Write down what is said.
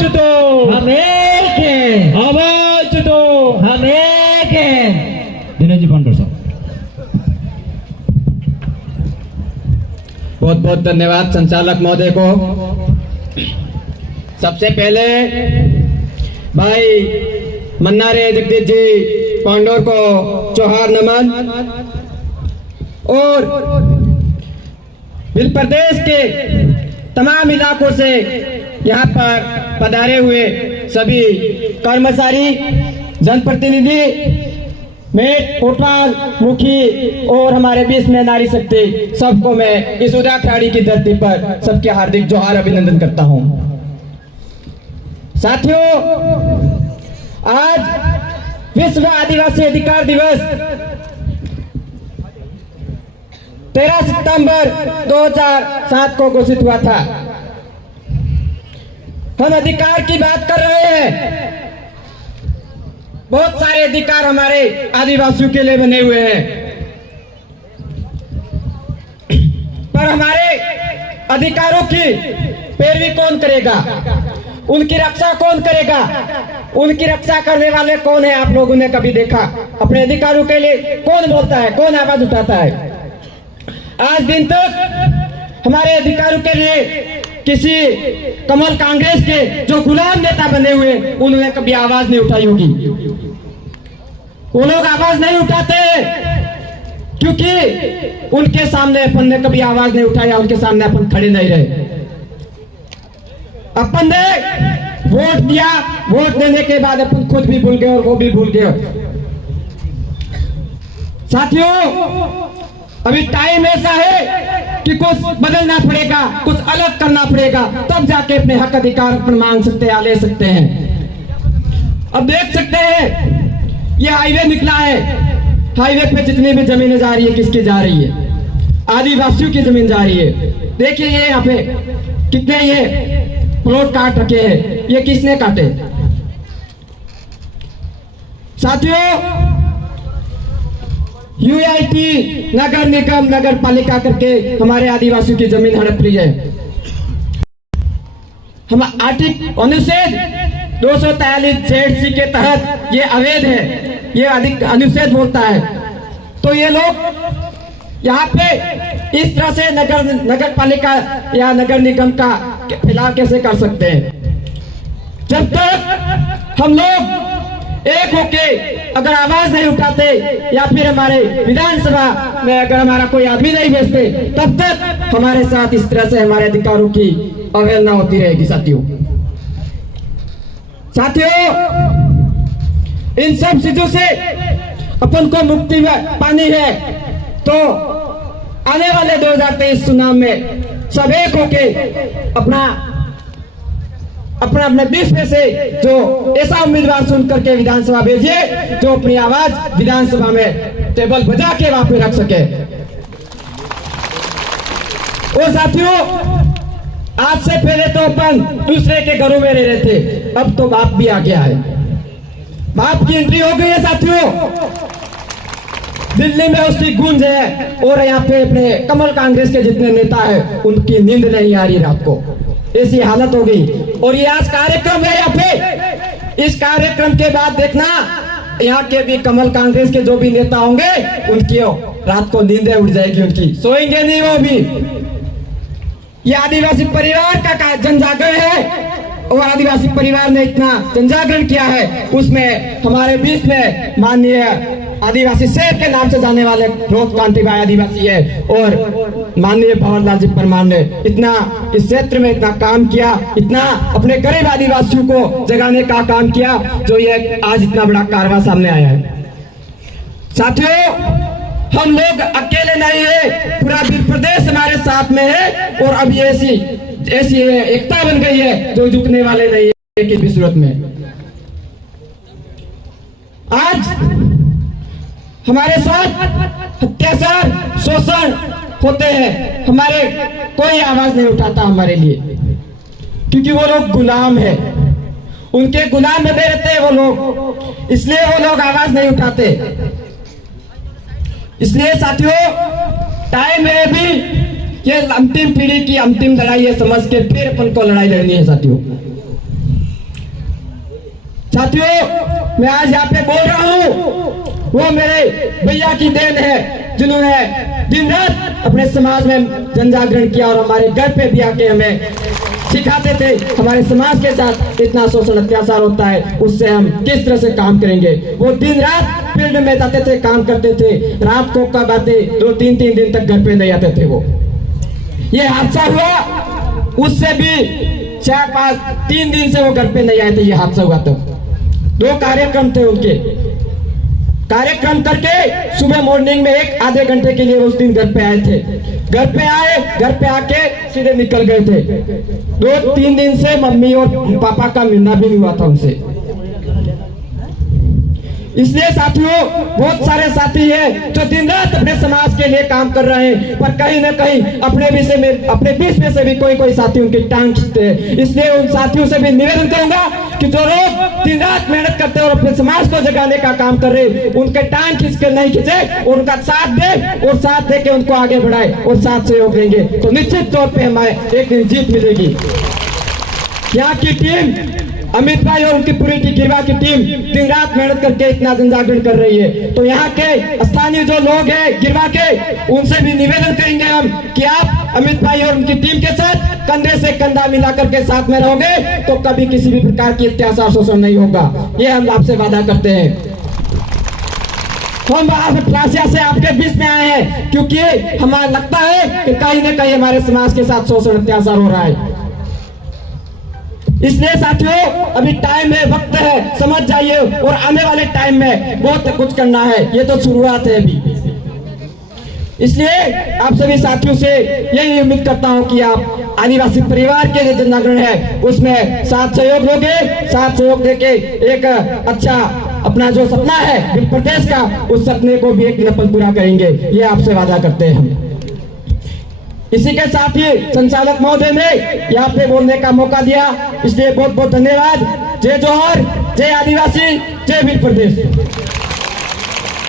आवाज दो, हम एक हैं, आवाज दो। हम एक हैं। दिनेश जी पांडे साहब, बहुत बहुत धन्यवाद संचालक महोदय को। सबसे पहले भाई मन्नारे जगदीश जी पांडोर को जोहार नमन, और बिल प्रदेश के तमाम इलाकों से यहाँ पर पधारे हुए सभी कर्मचारी, जनप्रतिनिधि, मेट, कोटवाल, मुखी और हमारे बीच में नारी शक्ति, सबको मैं इस उत्तराखंड की धरती पर सबके हार्दिक जोहार अभिनंदन करता हूँ। साथियों, आज विश्व आदिवासी अधिकार दिवस 13 सितंबर 2007 को घोषित हुआ था। हम अधिकार की बात कर रहे हैं। बहुत सारे अधिकार हमारे आदिवासियों के लिए बने हुए हैं, पर हमारे अधिकारों की पैरवी कौन करेगा, उनकी रक्षा कौन करेगा, उनकी रक्षा करने वाले कौन है? आप लोगों ने कभी देखा? अपने अधिकारों के लिए कौन बोलता है, कौन आवाज उठाता है? आज दिन तक हमारे अधिकारों के लिए किसी कमल कांग्रेस के जो गुलाम नेता बने हुए, उन्होंने कभी आवाज नहीं उठाई होगी। वो लोग आवाज नहीं उठाते क्योंकि उनके सामने अपन ने कभी आवाज नहीं उठाया, उनके सामने अपन खड़े नहीं रहे। अपन ने वोट दिया, वोट देने के बाद अपन खुद भी भूल गए और वो भी भूल गए। साथियों, अभी टाइम ऐसा है कि कुछ बदलना पड़ेगा, कुछ अलग करना पड़ेगा, तब जाके अपने हक अधिकार अपन मांग सकते हैं, ले सकते हैं। अब देख सकते हैं ये हाईवे निकला है, हाईवे पे जितनी भी जमीनें जा रही है, किसकी जा रही है? आदिवासियों की जमीन जा रही है। देखिए ये यहाँ पे कितने ये प्लॉट काट रखे हैं, ये किसने काटे? साथियों, यूआईटी नगर निगम, नगर पालिका करके हमारे आदिवासियों की जमीन हड़प रही है। हम आर्टिकल अनुच्छेद 243 ZC के तहत ये अवैध है, ये अधिक अनुच्छेद बोलता है। तो ये लोग यहाँ पे इस तरह से नगर पालिका या नगर निगम का फैलाव कैसे कर सकते हैं? जब तक हम लोग एक होके अगर आवाज नहीं उठाते या फिर हमारे विधानसभा में अगर हमारा कोई आदमी नहीं भेजते, तब तक हमारे साथ इस तरह से हमारे अधिकारों की अवहेलना होती रहेगी। साथियों, इन सब चीजों से अपन को मुक्ति पानी है, तो आने वाले 2023 चुनाव में सब एक होके अपना अपने बीच में से जो ऐसा उम्मीदवार चुन करके विधानसभा भेजिए जो अपनी आवाज विधानसभा में टेबल बजा के वहां पे रख सके। और साथियों, आज से पहले तो अपन दूसरे के घरों में रह रहे थे, अब तो बाप भी आ गया है, बाप की एंट्री हो गई है। साथियों, दिल्ली में उसकी गूंज है, और यहाँ पे अपने कमल कांग्रेस के जितने नेता हैं उनकी नींद नहीं आ रही रात को, ऐसी हालत हो गई। और ये आज कार्यक्रम है यहाँ पे, इस कार्यक्रम के बाद देखना यहाँ के भी कमल कांग्रेस के जो भी नेता होंगे उनकी रात को नींदें उड़ जाएगी, उनकी सोएंगे नहीं वो भी। ये आदिवासी परिवार का जनजागरण है, और आदिवासी परिवार ने इतना जनजागरण किया है, उसमें हमारे बीच में माननीय आदिवासी शेर के नाम से जाने वाले रोहत कांति भाई आदिवासी है, और माननीय भंवरलाल जी परमार ने इतना इस क्षेत्र में इतना काम किया, इतना अपने गरीब आदिवासियों को जगाने का काम किया, जो ये आज इतना बड़ा कारवा सामने आया है। साथियों, हम लोग अकेले नहीं है, पूरा भी प्रदेश हमारे साथ में है, और अब ये ऐसी एकता बन गई है जो झुकने वाले नहीं है किसी भी सूरत में। आज हमारे साथ अत्याचार, शोषण होते हैं, हमारे कोई आवाज नहीं उठाता हमारे लिए, क्योंकि वो लोग गुलाम है, उनके गुलाम में रहते हैं वो लोग, इसलिए वो लोग आवाज नहीं उठाते। इसलिए साथियों, टाइम है अभी, ये अंतिम पीढ़ी की अंतिम लड़ाई है समझ के फिर अपन को लड़ाई लड़नी है। साथियों, साथियों, मैं आज यहाँ पे बोल रहा हूँ, वो मेरे भैया की देन है जिन्होंने दिन रात अपने समाज में जन जागरण किया और हमारे घर पे भी आके हमें सिखाते थे हमारे समाज के साथ इतना शोषण अत्याचार होता है, उससे हम किस तरह से काम करेंगे। वो दिन रात फील्ड में जाते थे, काम करते थे, रात को कब आते 2-3 दिन तक घर पे नहीं आते थे। वो ये हादसा हुआ, उससे भी 4-5-3 दिन से वो घर पे नहीं आए थे। ये हादसा हुआ तो 2 कार्यक्रम थे उनके, कार्यक्रम करके सुबह मॉर्निंग में 1-आधे घंटे के लिए उस दिन घर पे आए थे। घर पे आए, घर पे आके सीधे निकल गए थे। 2-3 दिन से मम्मी और पापा का मिलना भी नहीं हुआ था उनसे। इसलिए साथियों, बहुत सारे साथी हैं जो दिन रात अपने समाज के लिए काम कर रहे हैं, पर कहीं ना कहीं अपने बीच में से भी कोई साथी उनकी टांग खींचते हैं। इसलिए उन साथियों से भी निवेदन करूंगा कि जो लोग दिन रात मेहनत करते हैं और अपने समाज को जगाने का काम कर रहे हैं, उनके टांग खींच कर नहीं खींचे, उनका साथ दे और साथ दे के उनको आगे बढ़ाए और साथ सहयोग देंगे तो निश्चित तौर पर हमें एक दिन जीत मिलेगी। यहाँ की टीम, अमित भाई और उनकी पूरी गिरवा की टीम दिन रात मेहनत करके इतना जन जागरण कर रही है। तो यहाँ के स्थानीय जो लोग हैं गिरवा के, उनसे भी निवेदन करेंगे हम कि आप अमित भाई और उनकी टीम के साथ कंधे से कंधा मिला करके साथ में रहोगे तो कभी किसी भी प्रकार की अत्याचार शोषण नहीं होगा। ये हम आपसे वादा करते हैं। हम प्रासिया से आपके बीच में आए हैं क्योंकि हमें लगता है कि कहीं ना कहीं हमारे समाज के साथ शोषण अत्याचार हो रहा है। इसलिए साथियों, अभी टाइम है, वक्त है, समझ जाइए और आने वाले टाइम में बहुत कुछ करना है। ये तो शुरुआत है अभी। इसलिए आप सभी साथियों से यही उम्मीद करता हूं कि आप आदिवासी परिवार के जो जन जागरण है उसमें साथ सहयोग दोगे, साथ सहयोग देके एक अच्छा अपना जो सपना है बिल प्रदेश का, उस सपने को भी एक दिन पूरा करेंगे। ये आपसे वादा करते हैं हम। इसी के साथ ही संचालक महोदय ने यहाँ पे बोलने का मौका दिया, इसलिए बहुत बहुत धन्यवाद। जय जोहर, जय आदिवासी, जय वीर प्रदेश।